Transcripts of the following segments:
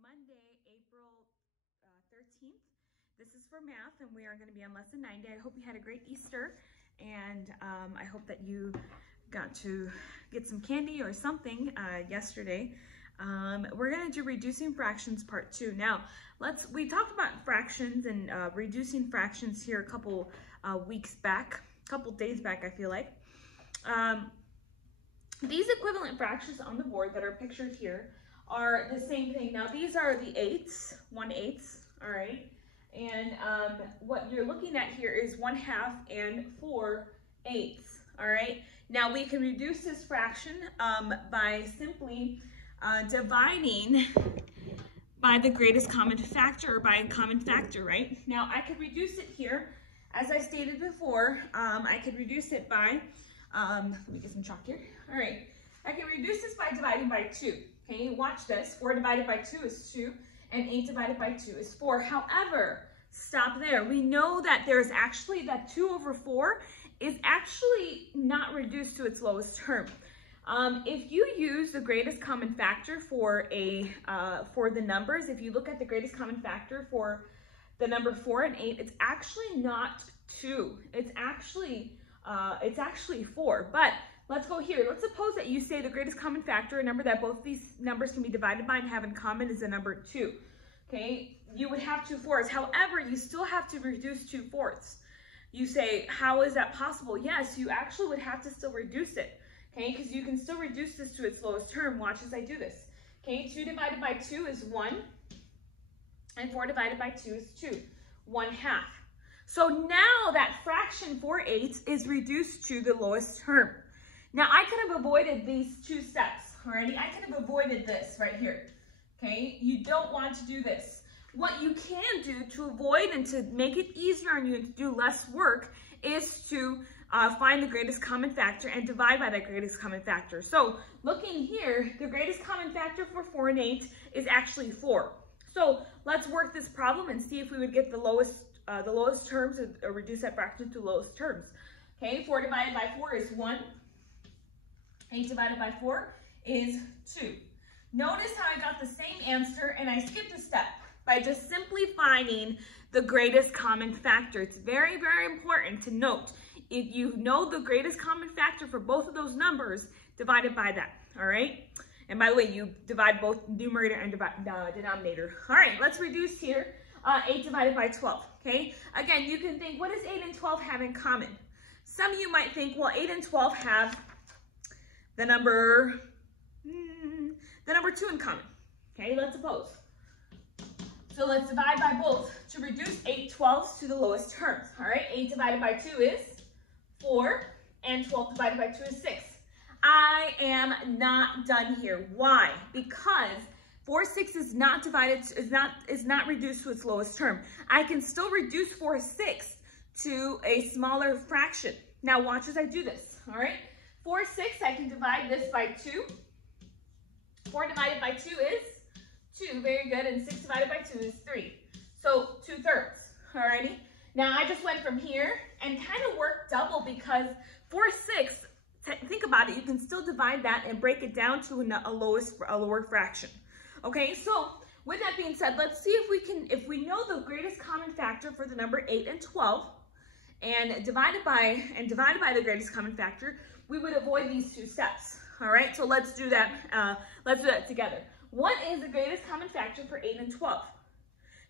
Monday, April 13th. This is for math, and we are going to be on lesson 90. I hope you had a great Easter, and I hope that you got to get some candy or something yesterday. We're going to do reducing fractions part 2. Now, we talked about fractions and reducing fractions here a couple weeks back, a couple days back, I feel like. These equivalent fractions on the board that are pictured here are the same thing. Now these are the 8ths, 1/8, all right? And what you're looking at here is 1/2 and 4/8, all right? Now we can reduce this fraction by simply dividing by the greatest common factor, or by a common factor, right? Now I could reduce it here, as I stated before, I could reduce it by, let me get some chalk here. All right, I can reduce this by dividing by 2. Okay, watch this. 4 divided by 2 is 2, and 8 divided by 2 is 4. However, stop there. We know that there's actually, that 2 over 4 is actually not reduced to its lowest term. If you use the greatest common factor for the numbers, if you look at the greatest common factor for the number 4 and 8, it's actually not 2. It's actually 4. But let's go here. Let's suppose that you say the greatest common factor, a number that both these numbers can be divided by and have in common, is the number 2. Okay, you would have 2/4. However, you still have to reduce 2/4. You say, how is that possible? Yes, you actually would have to still reduce it. Okay, because you can still reduce this to its lowest term. Watch as I do this. Okay, 2 divided by 2 is 1, and 4 divided by 2 is 2, 1/2. So now that fraction 4/8 is reduced to the lowest term. Now I could have avoided these 2 steps already. I could have avoided this right here. Okay, you don't want to do this. What you can do to avoid and to make it easier on you and to do less work is to find the greatest common factor and divide by that greatest common factor. So looking here, the greatest common factor for 4 and 8 is actually 4. So let's work this problem and see if we would get the lowest terms, or reduce that fraction to lowest terms. Okay, 4 divided by 4 is 1. 8 divided by 4 is 2. Notice how I got the same answer and I skipped a step by just simply finding the greatest common factor. It's very, very important to note, if you know the greatest common factor for both of those numbers, divide it by that, all right? And by the way, you divide both numerator and denominator. All right, let's reduce here. 8 divided by 12, okay? Again, you can think, what does 8 and 12 have in common? Some of you might think, well, 8 and 12 have the number 2 in common, okay? Let's suppose. So let's divide by both to reduce 8/12 to the lowest terms, all right? 8 divided by 2 is 4, and 12 divided by 2 is 6. I am not done here. Why? Because 4/6 is not reduced to its lowest term. I can still reduce 4/6 to a smaller fraction. Now watch as I do this, all right? 4/6, I can divide this by 2. 4 divided by 2 is 2, very good, and 6 divided by 2 is 3. So 2/3, alrighty? Now I just went from here and kind of worked double, because 4/6, think about it, you can still divide that and break it down to a lower fraction. Okay, so with that being said, let's see if we know the greatest common factor for the number 8 and 12, and divided by the greatest common factor, we would avoid these 2 steps. All right, so let's do that. Let's do that together. What is the greatest common factor for 8 and 12?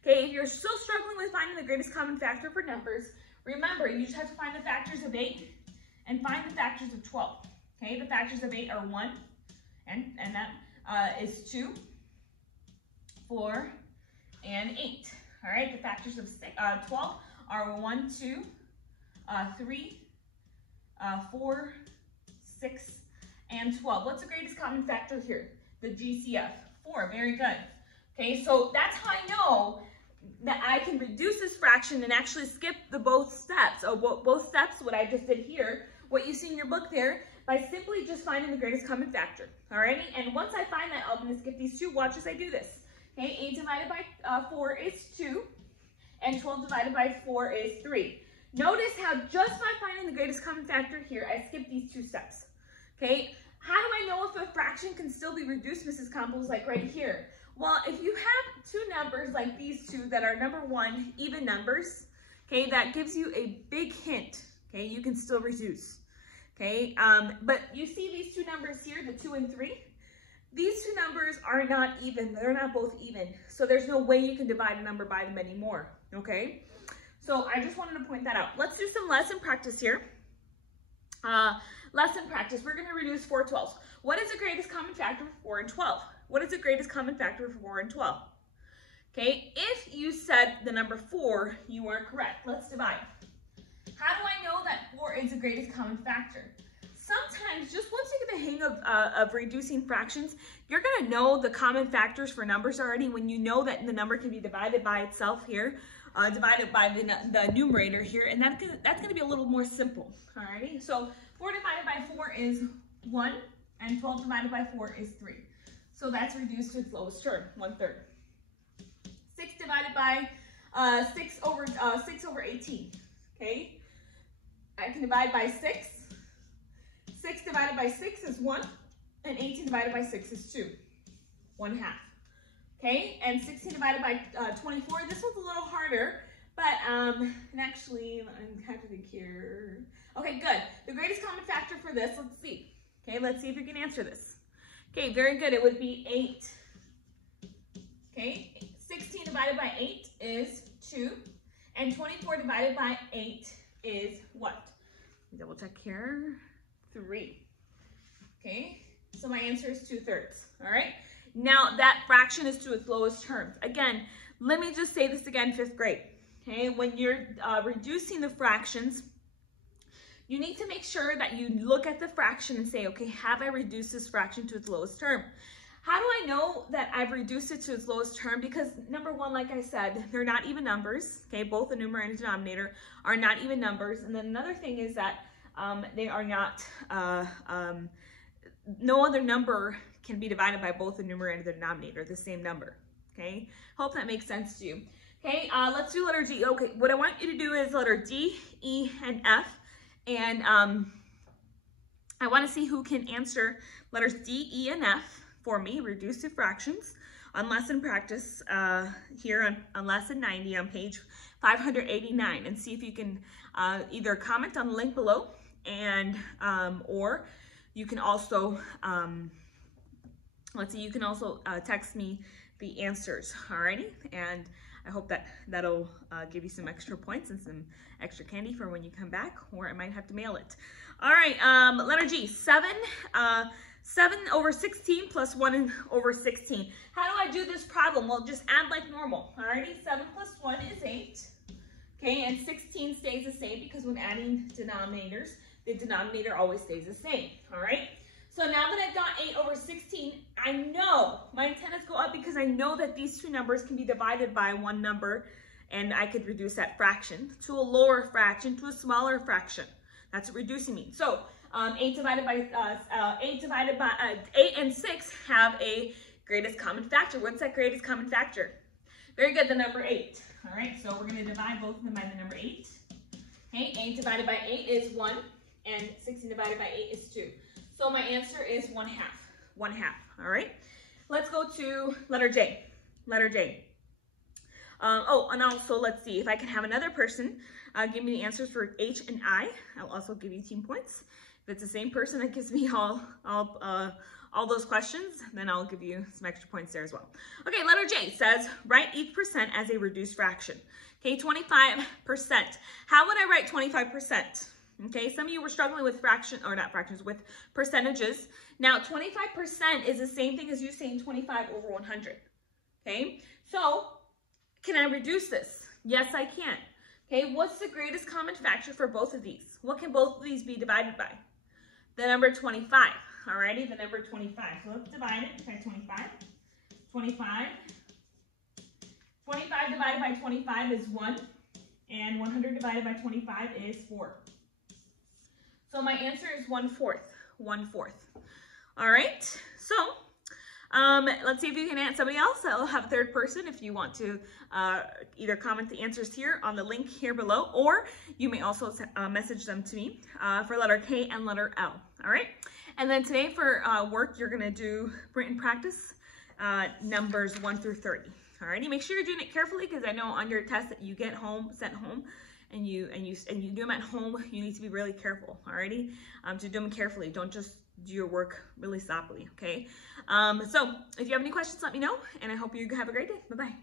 Okay, if you're still struggling with finding the greatest common factor for numbers, remember, you just have to find the factors of 8 and find the factors of 12. Okay, the factors of 8 are 1, and that is 2, 4, and 8. All right, the factors of 12 are 1, 2, 3, 4, 6, and 12. What's the greatest common factor here? The GCF, 4, very good. Okay, so that's how I know that I can reduce this fraction and actually skip both steps, what I just did here, what you see in your book there, by simply just finding the greatest common factor, alrighty? And once I find that, I'm gonna skip these 2, watch as I do this. Okay, 8 divided by 4 is 2, and 12 divided by 4 is 3. Notice how just by finding the greatest common factor here, I skipped these 2 steps. Okay, How do I know if a fraction can still be reduced, Mrs. Campos, like right here? Well, if you have two numbers like these two that are number one, even numbers, okay, that gives you a big hint, okay, you can still reduce, okay? But you see these two numbers here, the 2 and 3? These two numbers are not even, they're not both even. So there's no way you can divide a number by them anymore, okay? So I just wanted to point that out. Let's do some lesson practice here. Lesson practice, we're gonna reduce 4 twelfths. What is the greatest common factor for 4 and 12? What is the greatest common factor for 4 and 12? Okay, if you said the number 4, you are correct. Let's divide. How do I know that 4 is the greatest common factor? Sometimes, just once you get the hang of reducing fractions, you're gonna know the common factors for numbers already when you know that the number can be divided by itself here, divided by the numerator here, and that's gonna be a little more simple, alrighty? So 4 divided by 4 is 1, and 12 divided by 4 is 3. So that's reduced to its lowest term, 1/3. 6 divided by 6 over 18, okay? I can divide by 6. 6 divided by 6 is 1, and 18 divided by 6 is 2, 1/2. Okay, and 16 divided by 24, this one's a little harder, but and actually, I have to think here. Okay, good. The greatest common factor for this, let's see. Okay, let's see if you can answer this. Okay, very good. It would be 8. Okay, 16 divided by 8 is 2, and 24 divided by 8 is what? Double check here. 3. Okay, so my answer is 2/3. All right, now that fraction is to its lowest terms. Again, let me just say this again, 5th grade. Okay, when you're reducing the fractions, you need to make sure that you look at the fraction and say, okay, have I reduced this fraction to its lowest term? How do I know that I've reduced it to its lowest term? Because number one, like I said, they're not even numbers. Okay, both the numerator and denominator are not even numbers. And then another thing is that they are not, no other number can be divided by both the numerator and the denominator, the same number, okay? Hope that makes sense to you. Okay, let's do letter G. Okay, what I want you to do is letter D, E, and F, and I want to see who can answer letters D, E, and F for me, reduce to fractions, on lesson practice here on lesson 90 on page 589, and see if you can either comment on the link below, and or you can also let's see, you can also text me the answers. Alrighty, and I hope that that'll give you some extra points and some extra candy for when you come back, or I might have to mail it. All right, letter G, 7 over 16 plus 1 over 16. How do I do this problem? Well, just add like normal. Alrighty, 7 plus 1 is 8. Okay, and 16 stays the same because when adding denominators, the denominator always stays the same. All right, so now that I've got 8 over 16, I know my antennas go up because I know that these two numbers can be divided by one number, and I could reduce that fraction to a lower fraction, to a smaller fraction. That's what reducing means. So 8 and 6 have a greatest common factor. What's that greatest common factor? Very good, the number 8. All right, so we're going to divide both of them by the number 8. Okay, 8 divided by 8 is 1, and 16 divided by 8 is 2. So my answer is 1/2. 1/2. All right, let's go to letter J. Letter J. Oh, and also let's see if I can have another person give me the answers for H and I. I'll also give you team points. If it's the same person that gives me all those questions, then I'll give you some extra points there as well. Okay, letter J says, write each percent as a reduced fraction. Okay, 25%. How would I write 25%? Okay, some of you were struggling with with percentages. Now, 25% is the same thing as you saying 25 over 100. Okay, so can I reduce this? Yes, I can. Okay, what's the greatest common factor for both of these? What can both of these be divided by? The number 25. Alrighty, the number 25. So let's divide it by 25. 25 divided by 25 is 1, and 100 divided by 25 is 4. So my answer is 1/4. 1/4. All right, so let's see if you can answer somebody else. I'll have a third person if you want to either comment the answers here on the link here below, or you may also message them to me for letter K and letter L. All right. And then today for work, you're gonna do written practice, numbers 1 through 30. Alrighty, make sure you're doing it carefully because I know on your test that you get sent home, and you do them at home, you need to be really careful. Alrighty, to do them carefully. Don't just do your work really sloppily. Okay. So if you have any questions, let me know, and I hope you have a great day. Bye bye.